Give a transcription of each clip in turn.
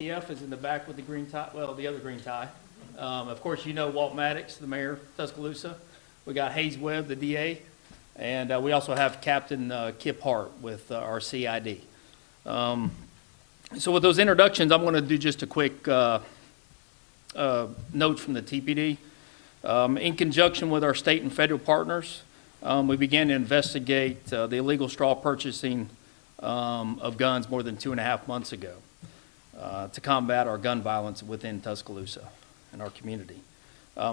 EF is in the back with the green tie, well, the other green tie. Of course, you know Walt Maddox, the mayor of Tuscaloosa. We got Hayes Webb, the DA, and we also have Captain Kip Hart with our CID. So with those introductions, I'm going to do just a quick note from the TPD. In conjunction with our state and federal partners, we began to investigate the illegal straw purchasing of guns more than 2.5 months ago to combat our gun violence within Tuscaloosa and our community.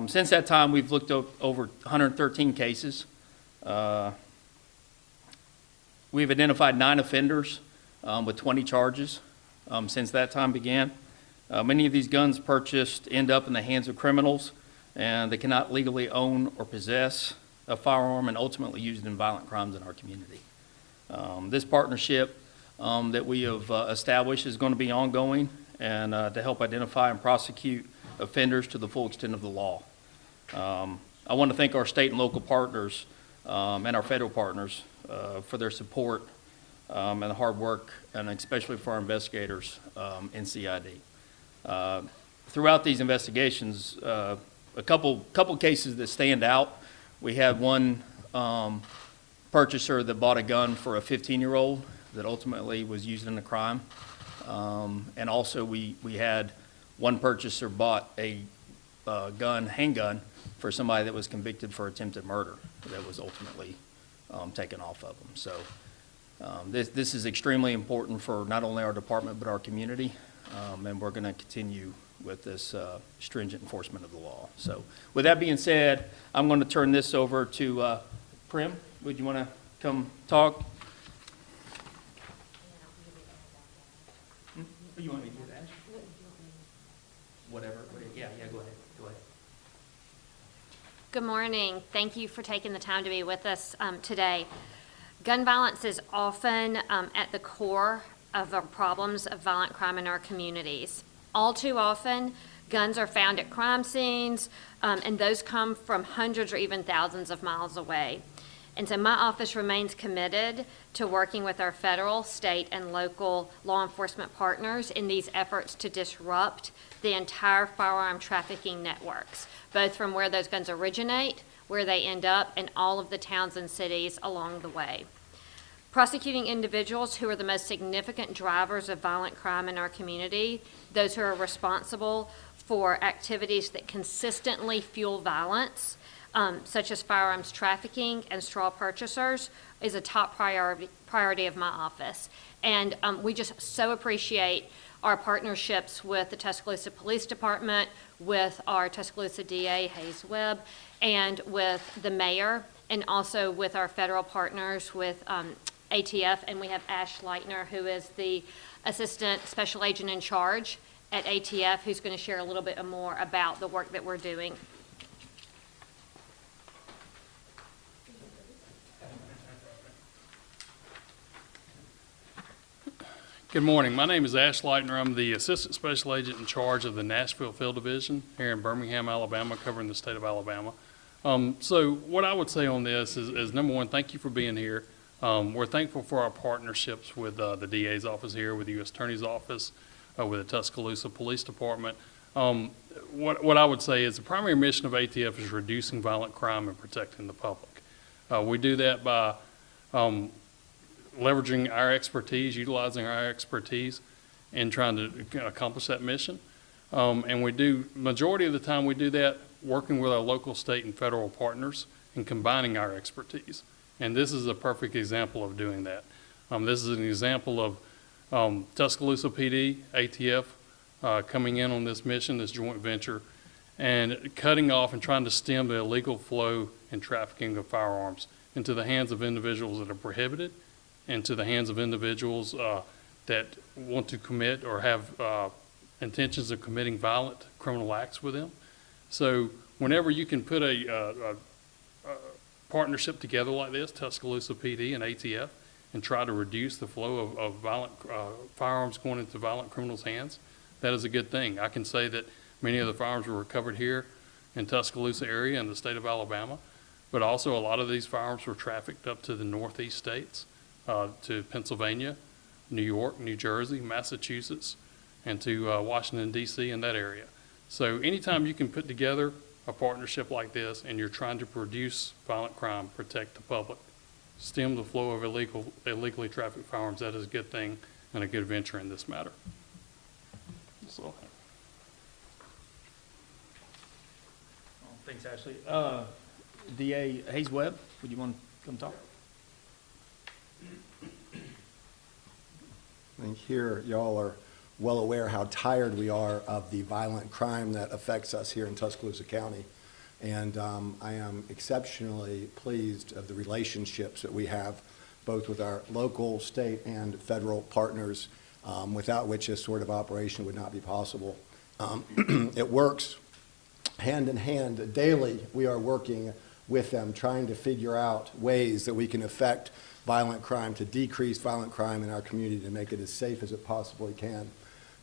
Since that time, we've looked at over 113 cases. We've identified 9 offenders with 20 charges since that time began. Many of these guns purchased end up in the hands of criminals, and they cannot legally own or possess a firearm and ultimately used in violent crimes in our community. This partnership that we have established is going to be ongoing and to help identify and prosecute offenders to the full extent of the law. I want to thank our state and local partners and our federal partners for their support and the hard work, and especially for our investigators in CID. Throughout these investigations, a couple cases that stand out. We had one purchaser that bought a gun for a 15-year-old that ultimately was used in a crime. And also we had one purchaser bought a handgun for somebody that was convicted for attempted murder that was ultimately taken off of them. So this is extremely important for not only our department but our community, and we're going to continue with this stringent enforcement of the law. So with that being said, I'm going to turn this over to Prim. Would you want to come talk? You want me to do that? Whatever. Yeah, go ahead. Good morning. Thank you for taking the time to be with us today. Gun violence is often at the core of the problems of violent crime in our communities. All too often, guns are found at crime scenes, and those come from hundreds or even thousands of miles away. And so my office remains committed to working with our federal, state, and local law enforcement partners in these efforts to disrupt the entire firearm trafficking networks, both from where those guns originate, where they end up, and all of the towns and cities along the way. Prosecuting individuals who are the most significant drivers of violent crime in our community, those who are responsible for activities that consistently fuel violence, such as firearms trafficking and straw purchasers, is a top priority of my office. And we just so appreciate our partnerships with the Tuscaloosa Police Department, with our Tuscaloosa DA, Hayes Webb, and with the mayor, and also with our federal partners with ATF, and we have Ash Leitner, who is the Assistant Special Agent in Charge at ATF, who's going to share a little bit more about the work that we're doing. Good morning. My name is Ash Leitner. I'm the Assistant Special Agent in charge of the Nashville Field Division here in Birmingham, Alabama, covering the state of Alabama. So what I would say on this is number one, thank you for being here. We're thankful for our partnerships with the DA's office here, with the U.S. Attorney's Office, with the Tuscaloosa Police Department. What I would say is the primary mission of ATF is reducing violent crime and protecting the public. We do that by leveraging our expertise, utilizing our expertise, and trying to accomplish that mission. And we do, majority of the time we do that working with our local, state, and federal partners and combining our expertise. And this is a perfect example of doing that. This is an example of Tuscaloosa PD, ATF, coming in on this mission, this joint venture, and cutting off and trying to stem the illegal flow and trafficking of firearms into the hands of individuals that are prohibited, and to the hands of individuals that want to commit or have intentions of committing violent criminal acts with them. So whenever you can put a partnership together like this, Tuscaloosa PD and ATF, and try to reduce the flow of violent firearms going into violent criminals' hands, that is a good thing. I can say that many of the firearms were recovered here in Tuscaloosa area in the state of Alabama, but also a lot of these firearms were trafficked up to the northeast states, to Pennsylvania, New York, New Jersey, Massachusetts, and to Washington, D.C. and that area. So anytime you can put together a partnership like this and you're trying to reduce violent crime, protect the public, stem the flow of illegally trafficked firearms, that is a good thing and a good venture in this matter. So. Thanks, Ashley. DA Hayes Webb, would you want to come talk? I think here y'all are well aware how tired we are of the violent crime that affects us here in Tuscaloosa County. And I am exceptionally pleased of the relationships that we have both with our local, state, and federal partners, without which this sort of operation would not be possible. It works hand in hand. Daily, we are working with them, trying to figure out ways that we can affect violent crime, to decrease violent crime in our community, to make it as safe as it possibly can.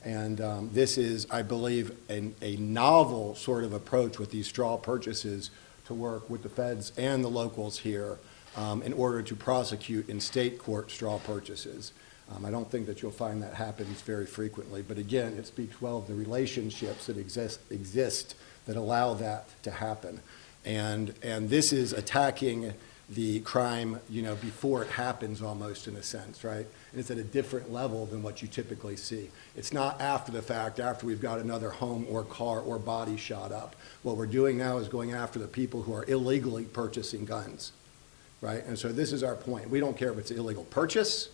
And this is, I believe, a novel sort of approach with these straw purchases to work with the feds and the locals here in order to prosecute in state court straw purchases. I don't think that you'll find that happens very frequently, but again, it speaks well of the relationships that exist that allow that to happen. And this is attacking the crime, you know, before it happens almost, in a sense, right? And it's at a different level than what you typically see. It's not after the fact, after we've got another home or car or body shot up. What we're doing now is going after the people who are illegally purchasing guns, right? And so this is our point. We don't care if it's an illegal purchase,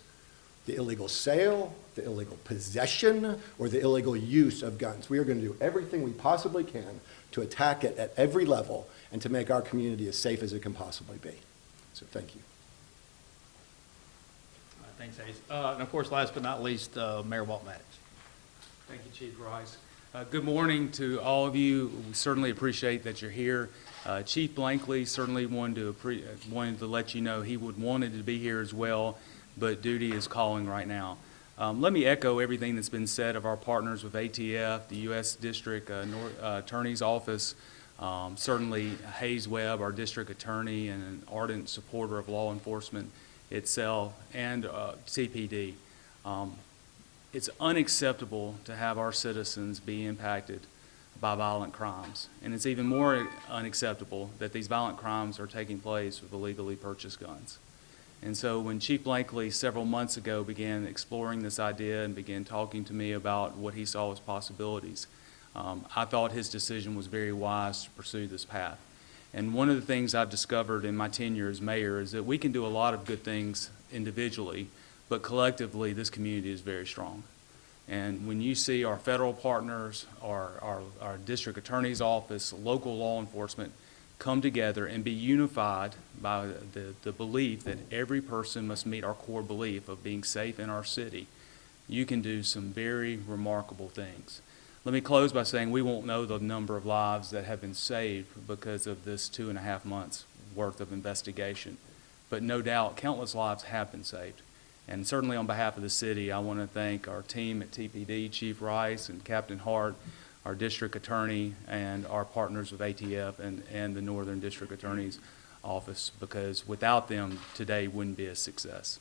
the illegal sale, the illegal possession, or the illegal use of guns. We are going to do everything we possibly can to attack it at every level and to make our community as safe as it can possibly be. So thank you. Thanks, Hayes. And of course, last but not least, Mayor Walt Maddox. Thank you, Chief Rice. Good morning to all of you. We certainly appreciate that you're here. Chief Blankley certainly wanted to let you know he wanted to be here as well, but duty is calling right now. Let me echo everything that's been said of our partners with ATF, the U.S. District Attorney's Office, certainly Hayes Webb, our district attorney and an ardent supporter of law enforcement itself, and CPD. It's unacceptable to have our citizens be impacted by violent crimes, and it's even more unacceptable that these violent crimes are taking place with illegally purchased guns. And so when Chief Blankley several months ago began exploring this idea and began talking to me about what he saw as possibilities, I thought his decision was very wise to pursue this path. And one of the things I've discovered in my tenure as mayor is that we can do a lot of good things individually, but collectively this community is very strong. And when you see our federal partners, our district attorney's office, local law enforcement come together and be unified by the belief that every person must meet our core belief of being safe in our city, you can do some very remarkable things. Let me close by saying we won't know the number of lives that have been saved because of this 2.5 months worth of investigation, but no doubt countless lives have been saved. And certainly on behalf of the city, I want to thank our team at TPD, Chief Rice and Captain Hart, our district attorney, and our partners with ATF and the Northern District Attorney's Office, because without them, today wouldn't be a success.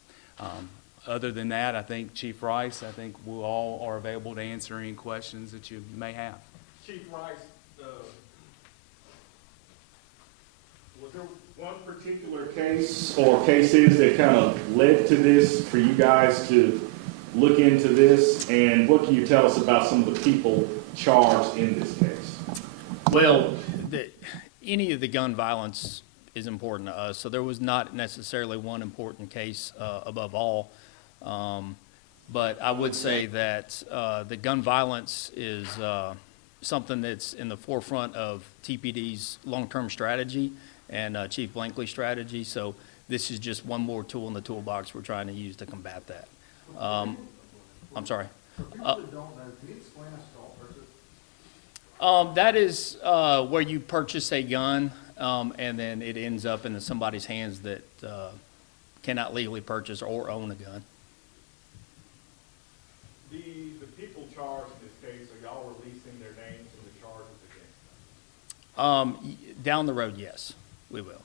Other than that, I think Chief Rice, I think we all are available to answer any questions that you may have. Chief Rice, was there one particular case or cases that kind of led to this for you guys to look into this? And what can you tell us about some of the people charged in this case? Well, any of the gun violence is important to us, so there was not necessarily one important case above all. But I would say that the gun violence is something that's in the forefront of TPD's long-term strategy and Chief Blankley's strategy. So this is just one more tool in the toolbox we're trying to use to combat that. I'm sorry. For people that don't know, can you explain a straw purchase? That is where you purchase a gun and then it ends up in somebody's hands that cannot legally purchase or own a gun. The people charged in this case, are y'all releasing their names and the charges against them? Down the road, yes, we will.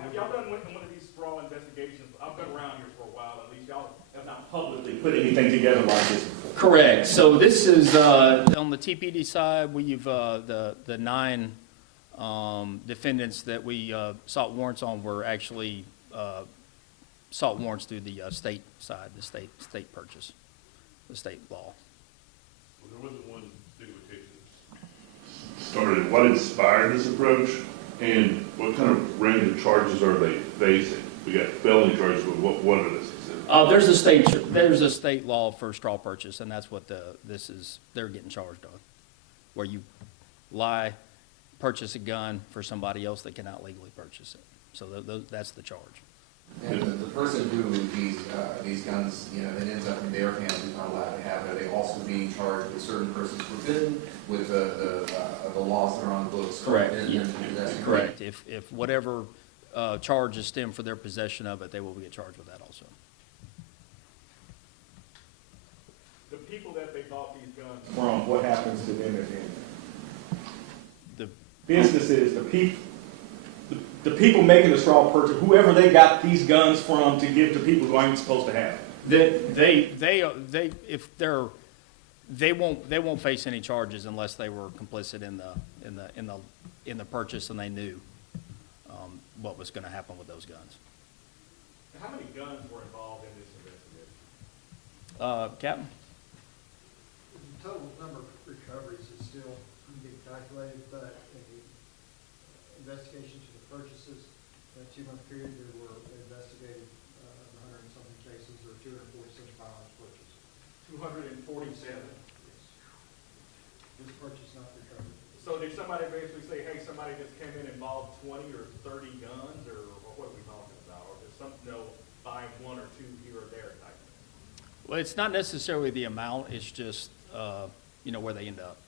Have y'all done one of these sprawl investigations? I've been around here for a while, at least. Y'all have not publicly put anything together like this before. Correct. So this is, on the TPD side, we've, the 9 defendants that we sought warrants on were actually sought warrants through the state side, the state purchase, the state law. Well, there wasn't one particular case that started. What inspired this approach, and what kind of range of charges are they facing? We got felony charges, but what are this? There's a state law for straw purchase, and that's what they're getting charged on, where you lie, purchase a gun for somebody else that cannot legally purchase it. So that's the charge. And the person who these guns, that ends up in their hands is not allowed to have it. Are they also being charged with certain persons forbidden with the laws that are on the books? Correct. Yeah. Correct. If whatever charges stem for their possession of it, they will get charged with that also. The people that they bought these guns from, what happens to them at the end? The Businesses, the people making the straw purchase, whoever they got these guns from to give to people who ain't supposed to have it. they won't face any charges unless they were complicit in the purchase and they knew what was going to happen with those guns. How many guns were involved in this investigation? Captain? The total number of recoveries is still being calculated, but in the investigation to the purchases, in a 2-month period, there were investigated 100 and something cases, or 247 firearms purchases. 247. Yes. This purchase not recovered. So did somebody basically say, hey, somebody just came in and bought 20 or 30 guns, or what are we talking about? Or is something, buying 1 or 2 here or there type thing? Well, it's not necessarily the amount, it's just, where they end up.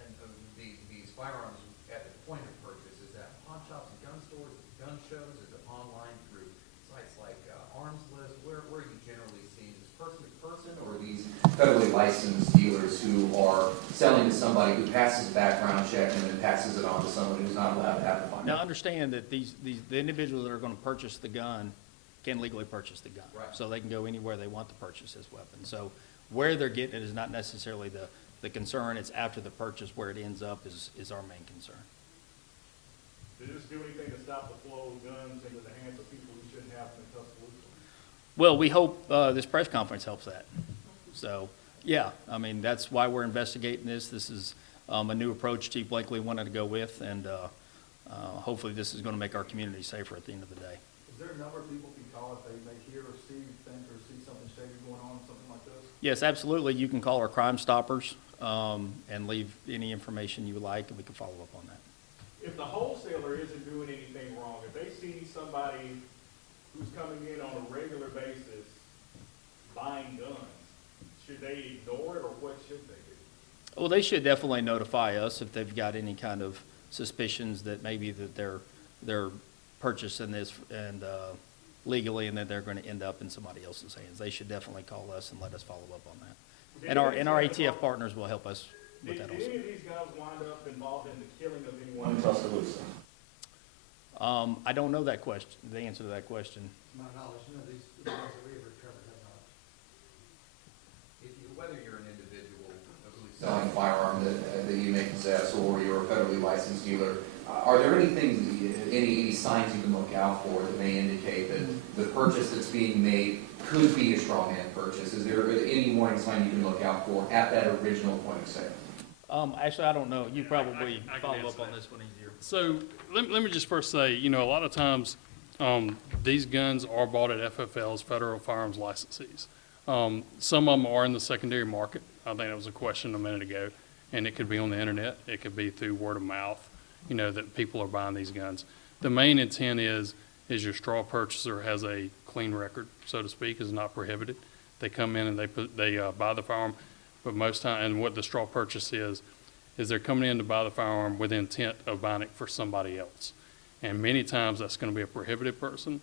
And these firearms at the point of purchase, is that pawn shops and gun stores, gun shows, is it online through sites like Arms List? Where are you generally seeing this person to person, or are these federally licensed dealers who are selling to somebody who passes a background check and then passes it on to someone who's not allowed to have the firearm? Now, understand that the individuals that are going to purchase the gun can legally purchase the gun. Right. So they can go anywhere they want to purchase this weapon. So where they're getting it is not necessarily the concern. It's after the purchase where it ends up is our main concern. Did this do anything to stop the flow of guns into the hands of people who shouldn't have them in Tuscaloosa? Well, we hope this press conference helps that. So, yeah, I mean, that's why we're investigating this. This is a new approach Chief Blakely wanted to go with, and hopefully this is going to make our community safer at the end of the day. Is there a number of people can call if they hear or see things or see something shady going on, something like this? Yes, absolutely. You can call our Crime Stoppers and leave any information you like, and we can follow up on that. If the wholesaler isn't doing anything wrong, if they see somebody who's coming in on a regular basis buying guns, should they ignore it, or what should they do? Well, they should definitely notify us if they've got any kind of suspicions that maybe that they're purchasing this and legally, and that they're going to end up in somebody else's hands. They should definitely call us and let us follow up on that. And our ATF partners will help us with that Did also. any of these guys wind up involved in the killing of anyone in Tuscaloosa? I don't know that question, the answer to that question. To my knowledge, none of these guns that we have recovered have not. Whether you're an individual who's selling a firearm that you may possess, or you're a federally licensed dealer, are there any signs you can look out for that may indicate that the purchase that's being made could be a straw man purchase? Is there any warning sign you can look out for at that original point of sale? Actually, I don't know. You probably I can follow answer up on that. this one easier. So let me just first say, a lot of times these guns are bought at FFLs, Federal Firearms Licensees. Some of them are in the secondary market. I think that was a question a minute ago. And it could be on the internet. It could be through word of mouth, that people are buying these guns. The main intent is your straw purchaser has a clean record, so to speak, is not prohibited. They come in and they buy the firearm, but most time, and what the straw purchase is they're coming in to buy the firearm with the intent of buying it for somebody else. And many times that's going to be a prohibited person.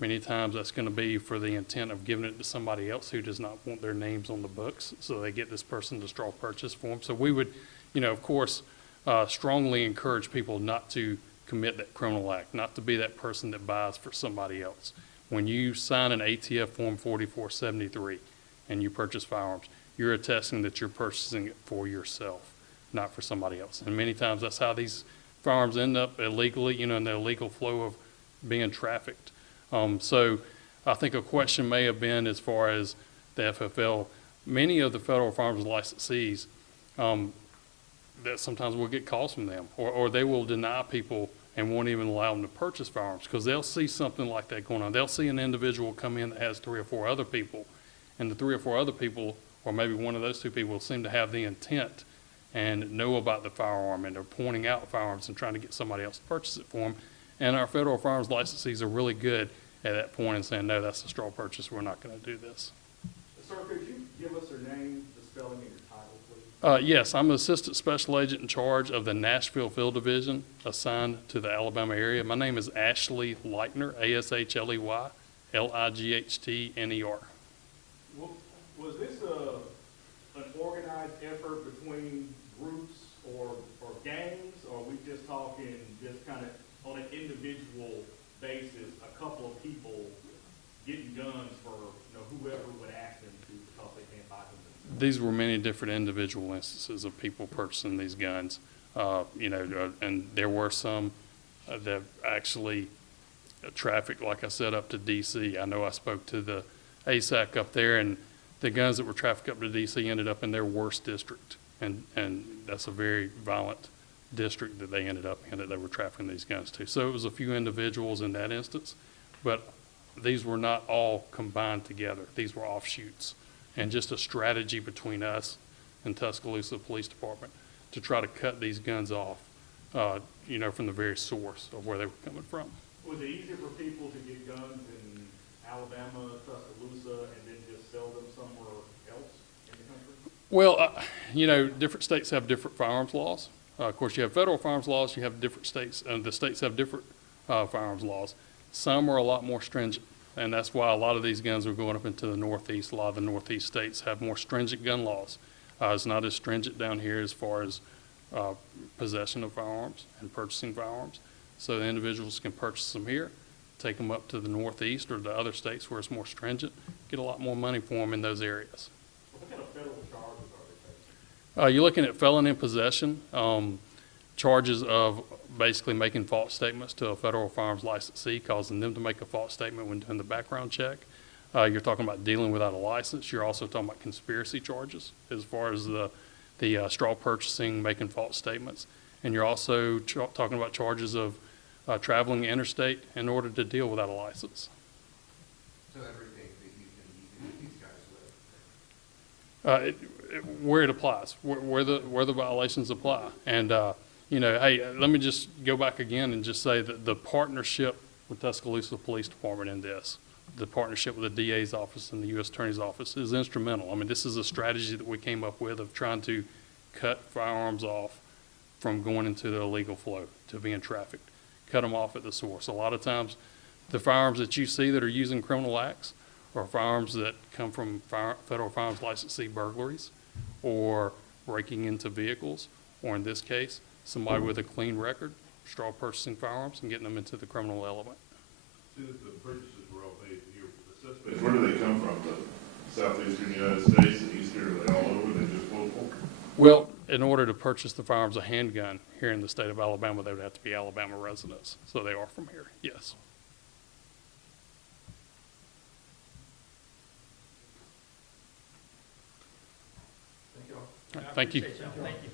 Many times that's going to be for the intent of giving it to somebody else who does not want their names on the books, so they get this person to straw purchase for them. So we would, of course, strongly encourage people not to commit that criminal act, not to be that person that buys for somebody else. When you sign an ATF Form 4473 and you purchase firearms, you're attesting that you're purchasing it for yourself, not for somebody else. And many times that's how these firearms end up illegally, in the illegal flow of being trafficked. So I think a question may have been as far as the FFL. Many of the federal firearms licensees, that sometimes we'll get calls from them, or they will deny people and won't even allow them to purchase firearms because they'll see something like that going on. They'll see an individual come in that has 3 or 4 other people, and the 3 or 4 other people, or maybe one of those 2 people, seem to have the intent and know about the firearm, and they're pointing out firearms and trying to get somebody else to purchase it for them. And our federal firearms licensees are really good at that point and saying, no, that's a straw purchase. We're not going to do this. Sir, could you give us her name, the spelling, and your title, please? Yes, I'm the Assistant Special Agent in charge of the Nashville Field Division assigned to the Alabama area. My name is Ashley Lightner, Ashley Lightner. Was this an organized effort between groups or gangs, or are we just talking just kind of on an individual basis, a couple of people getting guns for whoever would ask them to because they can't buy them themselves? These were many different individual instances of people purchasing these guns, and there were some that actually trafficked, like I said, up to D.C. I know I spoke to the ASAC up there, and the guns that were trafficked up to D.C. ended up in their worst district, and that's a very violent district that they ended up in, that they were trafficking these guns to. So it was a few individuals in that instance, but these were not all combined together. These were offshoots, and just a strategy between us and Tuscaloosa Police Department to try to cut these guns off, from the very source of where they were coming from. Was it easier for people to get guns in Alabama, Tuscaloosa, and then just sell them somewhere else in the country? Well, different states have different firearms laws. Of course, you have federal firearms laws, you have different states, and the states have different firearms laws. Some are a lot more stringent, and that's why a lot of these guns are going up into the Northeast. A lot of the Northeast states have more stringent gun laws. It's not as stringent down here as far as possession of firearms and purchasing firearms. So the individuals can purchase them here, take them up to the Northeast or the other states where it's more stringent, get a lot more money for them in those areas. What kind of federal charges are they facing? You're looking at felon in possession, charges of basically making false statements to a federal firearms licensee, causing them to make a false statement when doing the background check. You're talking about dealing without a license. You're also talking about conspiracy charges as far as the straw purchasing, making false statements. And you're also talking about charges of traveling interstate in order to deal without a license. So everything that you can hit these guys with? Where it applies, where the violations apply. And, hey, let me just go back again and just say that the partnership with Tuscaloosa Police Department in this, the partnership with the DA's office and the U.S. Attorney's office is instrumental. I mean, this is a strategy that we came up with of trying to cut firearms off from going into the illegal flow to being trafficked, cut them off at the source. A lot of times, the firearms that you see that are using criminal acts are firearms that come from federal firearms licensee burglaries or breaking into vehicles, or in this case, somebody with a clean record, straw purchasing firearms and getting them into the criminal element. Since the purchases were all made here, the suspects, where do they come from? The southeastern United States, the eastern, are they all over? They just local? Well, in order to purchase the firearms, a handgun here in the state of Alabama, they would have to be Alabama residents. So they are from here, yes. Thank you all. Thank you. Thank you.